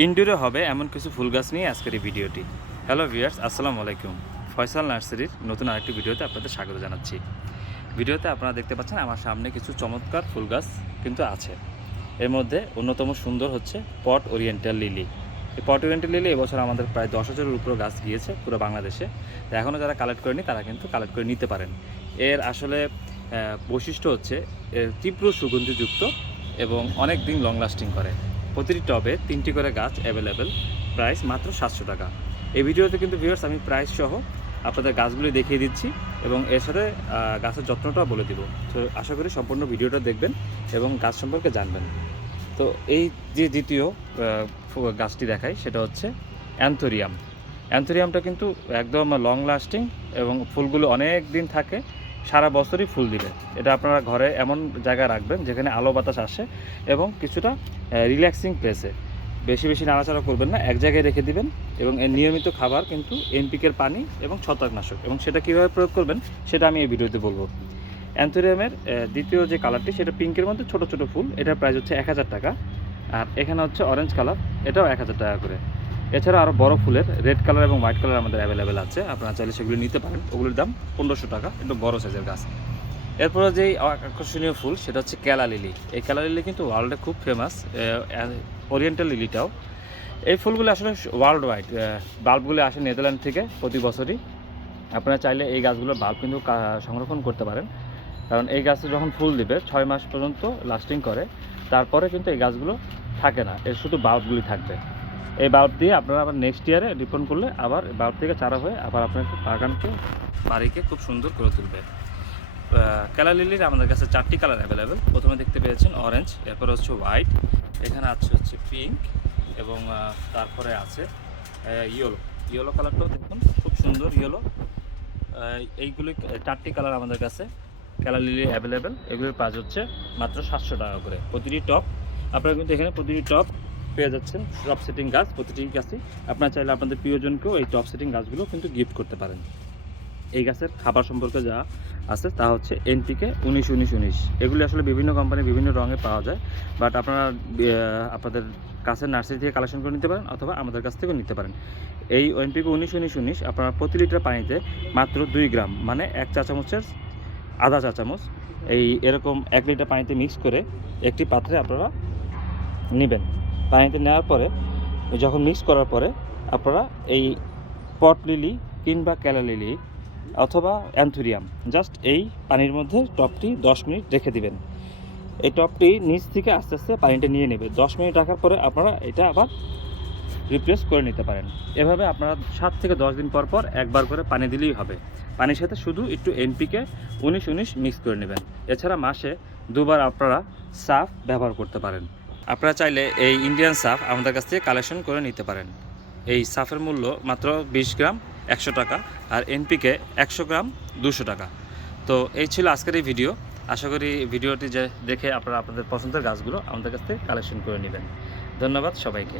ইনডোরে হবে এমন কিছু ফুল গাছ নিয়ে আজকের এই ভিডিওটি। হ্যালো ভিউয়ার্স, আসসালামু আলাইকুম। ফয়সাল নার্সারির নতুন আরেকটি ভিডিওতে আপনাদের স্বাগত জানাচ্ছি। ভিডিওতে আপনারা দেখতে পাচ্ছেন আমার সামনে কিছু চমৎকার ফুল গাছ কিন্তু আছে। এর মধ্যে অন্যতম সুন্দর হচ্ছে পট ওরিয়েন্টাল লিলি। এই পট ওরিয়েন্টাল লিলি এবছর আমাদের প্রায় 10,000-এর উপর গাছ গিয়েছে পুরো বাংলাদেশে। তো এখনও যারা কালেক্ট করেনি তারা কিন্তু কালেক্ট করে নিতে পারেন। এর আসলে বৈশিষ্ট্য হচ্ছে এর তীব্র সুগন্ধিযুক্ত এবং অনেক দিন লং লাস্টিং করে। প্রতিটি টবে 3টি করে গাছ অ্যাভেলেবেল, প্রাইস মাত্র 700 টাকা। এই ভিডিওতে কিন্তু ভিউয়ার্স আমি প্রাইস সহ আপনাদের গাছগুলি দেখিয়ে দিচ্ছি এবং এর সাথে গাছের যত্নটাও বলে দিব। তো আশা করি সম্পূর্ণ ভিডিওটা দেখবেন এবং গাছ সম্পর্কে জানবেন। তো এই যে দ্বিতীয় গাছটি দেখাই সেটা হচ্ছে অ্যান্থোরিয়াম। অ্যান্থোরিয়ামটা কিন্তু একদম লং লাস্টিং এবং ফুলগুলো অনেক দিন থাকে, সারা বছরই ফুল দিবে। এটা আপনারা ঘরে এমন জায়গায় রাখবেন যেখানে আলো বাতাস আসে এবং কিছুটা রিল্যাক্সিং প্লেসে। বেশি বেশি নাড়াচাড়া করবেন না, এক জায়গায় রেখে দিবেন এবং এর নিয়মিত খাবার কিন্তু এনপিকের পানি এবং ছত্রাকনাশক, এবং সেটা কীভাবে প্রয়োগ করবেন সেটা আমি এই ভিডিওতে বলবো। অ্যান্থোরিয়ামের দ্বিতীয় যে কালারটি সেটা পিঙ্কের মধ্যে ছোট ছোট ফুল, এটার প্রাইস হচ্ছে 1000 টাকা। আর এখানে হচ্ছে অরেঞ্জ কালার, এটাও 1000 টাকা করে। এছাড়া আরও বড় ফুলের রেড কালার এবং হোয়াইট কালার আমাদের অ্যাভেলেবেল আছে, আপনারা চাইলে সেগুলো নিতে পারেন। ওগুলোর দাম 1500 টাকা, একটু বড় সাইজের গাছ। এরপরে যেই আকর্ষণীয় ফুল সেটা হচ্ছে ক্যালা লিলি। এই ক্যালা লিলি কিন্তু ওয়ার্ল্ডে খুব ফেমাস, ওরিয়েন্টাল লিলিটাও। এই ফুলগুলো আসলে ওয়ার্ল্ড ওয়াইড, বাল্বগুলো আসে নেদারল্যান্ড থেকে প্রতি বছরই। আপনারা চাইলে এই গাছগুলোর বাল্ব কিন্তু সংরক্ষণ করতে পারেন, কারণ এই গাছে যখন ফুল দিবে 6 মাস পর্যন্ত লাস্টিং করে। তারপরে কিন্তু এই গাছগুলো থাকে না, এর শুধু বাল্বগুলি থাকবে। এই বাল্ব দিয়ে আপনারা আবার নেক্সট ইয়ারে রিপন করলে আবার বাল্ব থেকে চারা হয়ে আবার আপনার বাড়িকে খুব সুন্দর করে তুলবে। ক্যালা লিলির আমাদের কাছে 4টি কালার অ্যাভেলেবেল। প্রথমে দেখতে পেয়েছেন অরেঞ্জ, এরপর হচ্ছে হোয়াইট, এখানে আছে হচ্ছে পিঙ্ক এবং তারপরে আছে ইয়েলো কালারটাও দেখুন খুব সুন্দর ইয়েলো। এইগুলি 4টি কালার আমাদের কাছে ক্যালা লিলি অ্যাভেলেবেল। এগুলির প্রাইস হচ্ছে মাত্র 700 টাকা করে প্রতিটি টপ। আপনারা কিন্তু এখানে প্রতিটি টপ পেয়ে যাচ্ছেন টপ সেটিং গাছ। প্রতিটি গাছই আপনারা চাইলে আপনাদের প্রিয়জনকেও এই টপ সেটিং গাছগুলো কিন্তু গিফট করতে পারেন। এই গাছের খাবার সম্পর্কে যা আছে তা হচ্ছে এনপিকে 19-19-19। এগুলি আসলে বিভিন্ন কোম্পানি বিভিন্ন রঙে পাওয়া যায়, বাট আপনারা আপনাদের কাছের নার্সারি থেকে কালেকশন করে নিতে পারেন অথবা আমাদের কাছ থেকেও নিতে পারেন। এই এনপিকে 19-19-19 আপনারা প্রতি লিটার পানিতে মাত্র 2 গ্রাম, মানে 1 চা চামচের আধা চা চামচ, এরকম 1 লিটার পানিতে মিক্স করে একটি পাত্রে আপনারা নেবেন। পানিতে নেওয়ার পরে যখন মিক্স করার পরে আপনারা এই পট লিলি কিংবা ক্যালা লিলি অথবা অ্যান্থোরিয়াম জাস্ট এই পানির মধ্যে টপটি 10 মিনিট রেখে দিবেন। এই টপটি নিচ থেকে আস্তে আস্তে পানিটা নিয়ে নেবে। 10 মিনিট রাখার পরে আপনারা এটা আবার রিপ্লেস করে নিতে পারেন। এভাবে আপনারা 7 থেকে 10 দিন পর পর একবার করে পানি দিলেই হবে। পানির সাথে শুধু একটু এনপিকে 19-19 মিক্স করে নেবেন। এছাড়া মাসে 2 বার আপনারা সাফ ব্যবহার করতে পারেন। আপনারা চাইলে এই ইন্ডিয়ান সাফ আমাদের কাছ থেকে কালেকশন করে নিতে পারেন। এই সাফের মূল্য মাত্র 20 গ্রাম 100 টাকা, আর এনপিকে 100 গ্রাম 200 টাকা। তো এই ছিল আজকের এই ভিডিও। আশা করি ভিডিওটি দেখে আপনারা আপনাদের পছন্দের গাছগুলো আমাদের কাছ থেকে কালেকশন করে নেবেন। ধন্যবাদ সবাইকে।